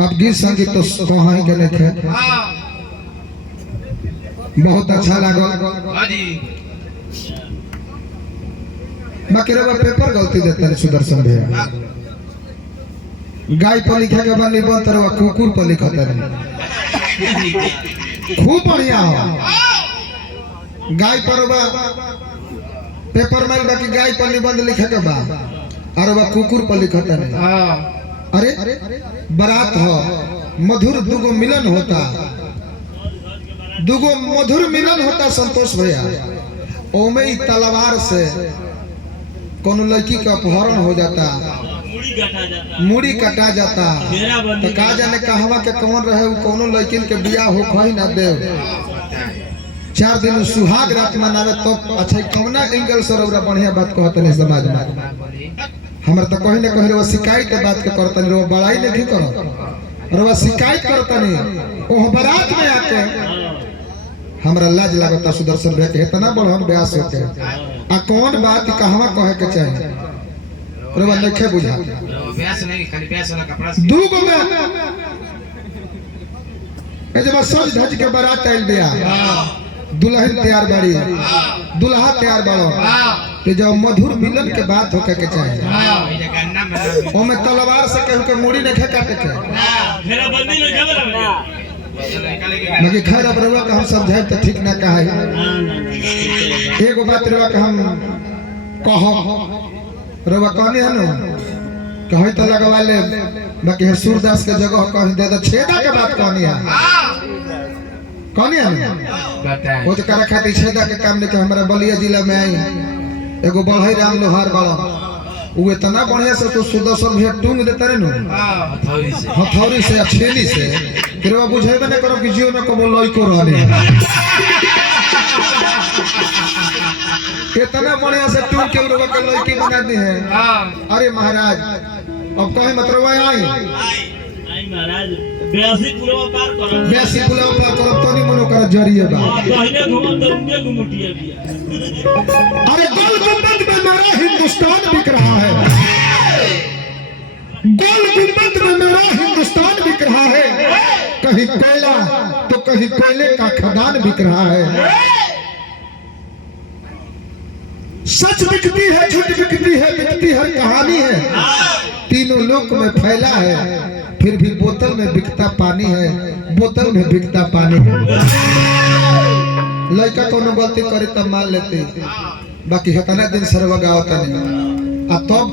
अब गीत संगीत तो कहाँ के नहीं थे, बहुत अच्छा लगा। बाकी रवा पेपर गलती देते हैं सुदर्शन भैया। गाय पर लिखे के बनी बन तरवा कुकुर पर लिखते हैं, खूब बढ़िया हो। गाय पर पेपर में बाकी गाय पर निबंध लिखे के बा और वह कुकुर पर लिखते हैं। अरे बारात हो मधुर दुगो मिलन होता, दुगो मधुर मिलन होता संतोष भैया। ओमे ही तलवार से कोनो लड़की का अपहरण हो जाता, मुड़ी कटा जाता, तो का जाने कहवा के कौन रहे वो कोनो लड़किन के बियाह हो खई ना दे। 4 दिन सुहाग रात मनावे तो अच्छा कौना एंगल से रौरा बढ़िया बात कहते हैं समाज में। हमर तो कहीं ना कहीं रो शिकायत के बात के करते नहीं, रो बड़ाई नहीं करो, रो शिकायत करते नहीं। ओह बारात में आके हमरा लाज लागता सुदर्शन भैया के इतना बड़हन ब्यास होके आ कौन बात कहवा कहे के चाहिए रो नहीं बुझा। ब्यास नहीं खाली ब्यास वाला कपड़ा दूगो में ए जब सज धज के बारात आइल बिया, दुल्हन तैयार बाड़ी, दुल्हा तैयार बाड़ो, तो जब मधुर मिलन के बात होके के चाहिए ओमे तलवार से केहू के मुड़ी नहीं काटे के मेरा बंदी ले जबर मगे खैर अब रवा का हम समझाए तो ठीक ना कहा। एगो बात रवा का हम कहो रवा कहने है ना कहे तो लगवा ले, बाकी सूरदास के जगह कहीं दे दो छेदा के बात कहनी है, कहनी है वो तो करे खातिर छेदा के काम लेके हमारा बलिया जिला में आई एगो बढ़ई राम लोहार बड़ा वो इतना बढ़िया से तो सुदर्शन भैया टूंग देता रहे ना हथौड़ी से छेली से, फिर वो बुझेबे ना करो कि जीव में को लई को रहने कितना बढ़िया से टूंग के लोग के लड़की बना दी है। अरे महाराज अब कहीं मतलब आई महाराज बेसी पुलवा पार करो, बेसी पुलवा पार करो तो नहीं मनो कर जरिए बा पहले घुमन तो उनके घुमटिया बिया। अरे गोल गुंबद में मेरा हिंदुस्तान बिक रहा है, गोल गुंबद में मेरा हिंदुस्तान बिक रहा है, कहीं कोयला तो कहीं कोयले का खदान बिक रहा है। सच बिकती है, झूठ बिकती है, बिकती है कहानी है, तीनों लोक में फैला है, फिर भी बोतल में बिकता पानी है, बोतल में बिकता पानी है। लड़का कोनो गलती करे तब मान लेते, बाकी इतना दिन सरवा गावता नहीं। तब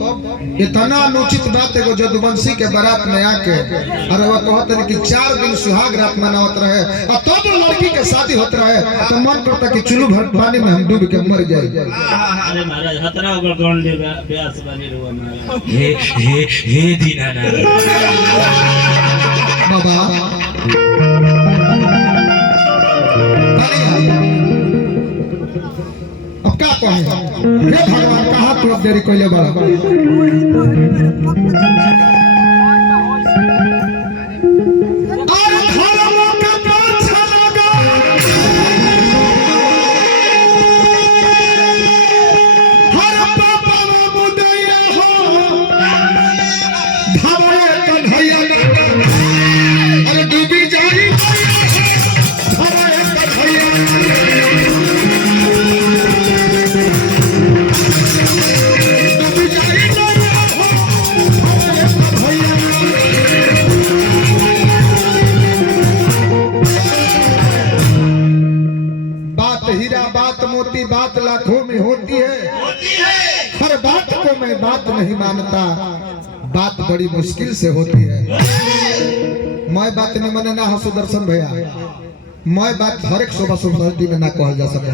इतना अनुचित बात है जदुवंशी के बारात में आके अरे वह कहते हैं कि 4 दिन सुहाग रात मनावत रहे और तब तो लड़की के शादी होत रहे तो मन करता कि चुलू भर पानी में हम डूब के मर जाए। अरे महाराज हतरा ओकर कौन दे ब्यास बनी रहो महाराज हे दीनानाथ बाबा अब क्या कहे हे भगवान कहाँ तू अब देरी कोई बड़ा बात लाखों में होती है, हर बात को मैं बात नहीं मानता, बात बड़ी मुश्किल से होती है। मैं बात नहीं माने ना सुदर्शन भैया, मैं बात हर एक सुबह सोसाइटी में ना कहल जा सके।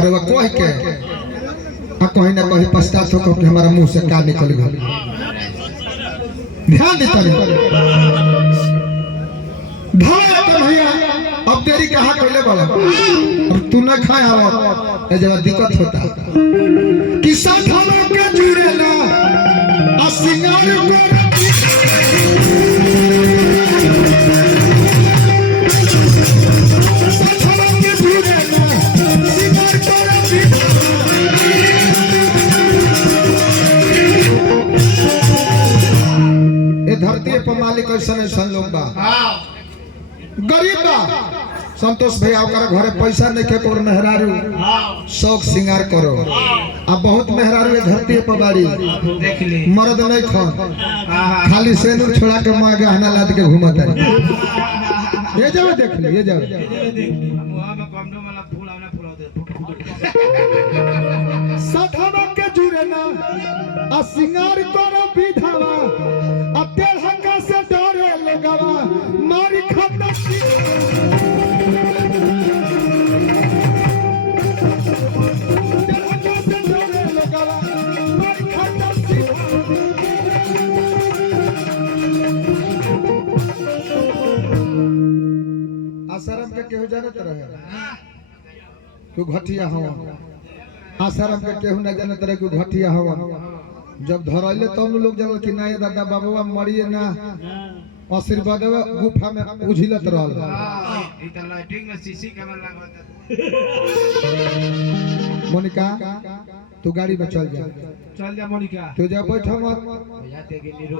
अरे वह कह के कहीं ना कहीं पश्चात होकर कि हमारा मुंह से का निकल गया। ध्यान देता भैया अब तेरी कहा कहले बड़ा और तू न खाए हवा जब दिक्कत होता कि साथ हवा के जुड़े ना आ सिंगार को साथ हवा के जुड़े ना सिंगार को धरती पर मालिक ऐसा लोग बा हाँ गरीब बा संतोष भैया ओकरा घरे पैसा नहीं खे और मेहरारू शौक श्रृंगार करो अब बहुत मेहरारू ये धरती पर बाड़ी देख ली मर्द नहीं खन हाँ खाली सेनुर छोड़ा के माँ गहना लाद के घूमत है ये जाओ देख ली ये जाओ मुहा में कमडो वाला फूल आवना फूल होते सधवा के जुरे ना आ श्रृंगार करो विधवा आ तेलहंगा से डरे लगवा मारी खाता आसाराम के केहू जानत रहे क्यों घटिया हवा आसाराम के केहू न जानत रहे क्यों घटिया हवा जब धरैले तब लोग जानल कि ना ये दादा बाबा मरिए ना आशीर्वाद गुफा में उझिलत रहल ई त लाइटिंग में सीसी कैमरा लगवत मोनिका तू गाड़ी में चल जा मोनिका तू जा बैठो मत जाते कि निरो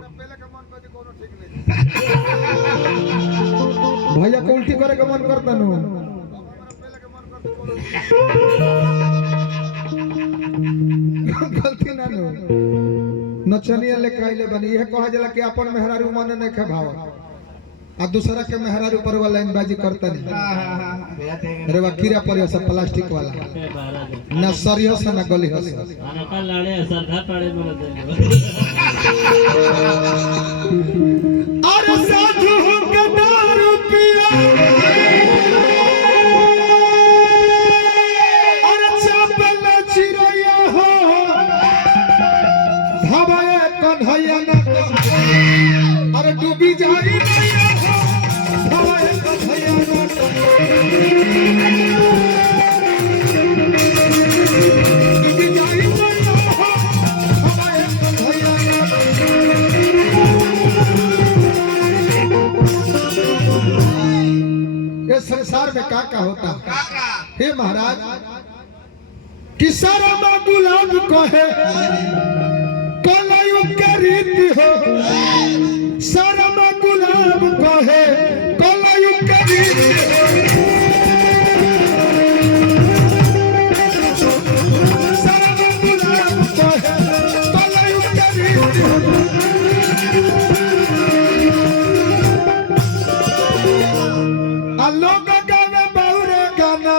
भैया को उल्टी करे के मन करता नु गलती ना नु नचनिया लेके आइले बनी यह कहा जला कि अपन मेहरारू मन नहीं खे भाव आ दूसरा के मेहरारू पर वाला लाइन बाजी करता नहीं जाते अरे वा कीड़ा पड़े सब प्लास्टिक वाला ना सरियो से ना गली हस अनका लाड़े सरधा पड़े बोल दे अरे साधु के दारू पिया अरे चपल चिरैया हो धवाए कन्हैया ना अरे डूबी जाई नैया हो धवाए कन्हैया ना डूबी जाई नैया हो धवाए कन्हैया ना इस संसार में का होता हे महाराज कि सारा गुलाब कहे कलयुग के रीति हो सारा गुलाब कहे कलयुग के रीति हो सारा गुलाब कहे कलयुग के रीति हो लोग गावे बाउरे गाना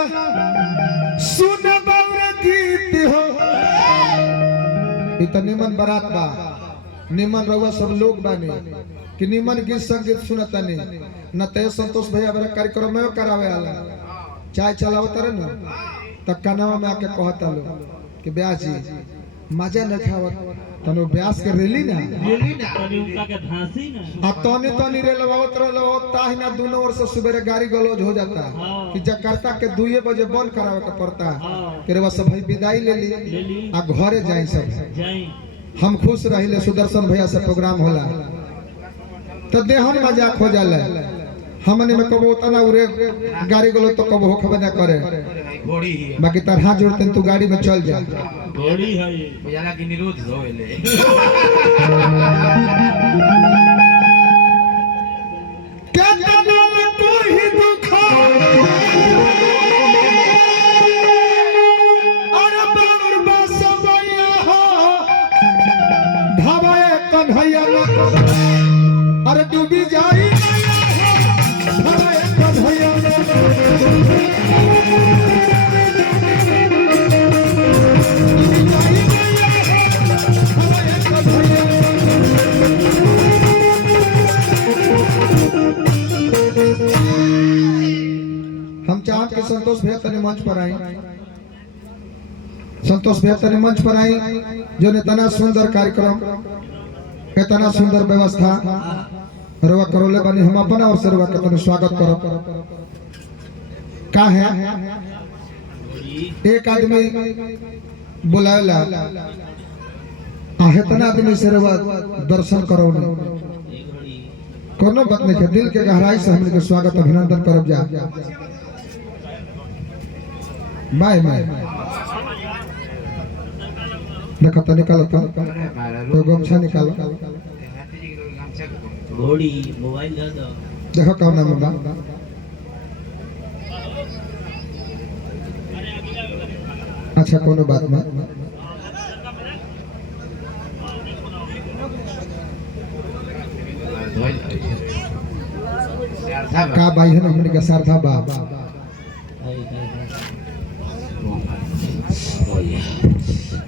सुने बाउरे गीत हो इत निमन बारात बा निमन रहुआ सब लोग बानी कि निमन गीत संगीत सुनता नहीं न ते संतोष भैया बड़ा कार्यक्रम में करावे आला चाय चलावत रहे न त कनवा में आके कहता लो कि ब्याह जी मजा न खावत तनो ब्यास के रेली ना तभी उनका के धांसी ना आ तनी रे लगावत रहलो ताही ना दोनों ओर से सुबह गाड़ी गलौज हो जाता कि जकार्ता के 2 बजे बंद करावे के पड़ता कि रे बस भाई विदाई ले ली आ घरे जाई सब जाई हम खुश रहिले सुदर्शन भैया से प्रोग्राम होला तो देहन मजाक हो जाला हमने में कबो तना उरे गाड़ी गलो तो कबो होखबे ना करे घोड़ी ही बाकी तार हाथ जोड़ते तू गाड़ी में चल जा घोड़ी है ये बुझाला कि निरोध होले केतना कोई दुखा और बाबर बसवैया हो धवाए कन्हैया अरे डूबी जाई धवाए कन्हैया हम चाहते कि संतोष भैया तने मंच पर आए संतोष भैया तने मंच पर आए जो ने इतना सुंदर कार्यक्रम इतना सुंदर व्यवस्था रवा करोले बनी हम अपना और सरवा के तने स्वागत करो का है एक आदमी बुलाएला इतना आदमी से रवा दर्शन करो कोनो बात नहीं है दिल के गहराई से हमने के स्वागत अभिनंदन करब जा बाय बाय देखो तो निकालो तो गमछा निकालो हाथी जी के गमछा घोड़ी मोबाइल दे दो देखो कौन नाम बा अच्छा कोनो बात ना धोइल श्रद्धा का बाई है हमने का श्रद्धा बा ओया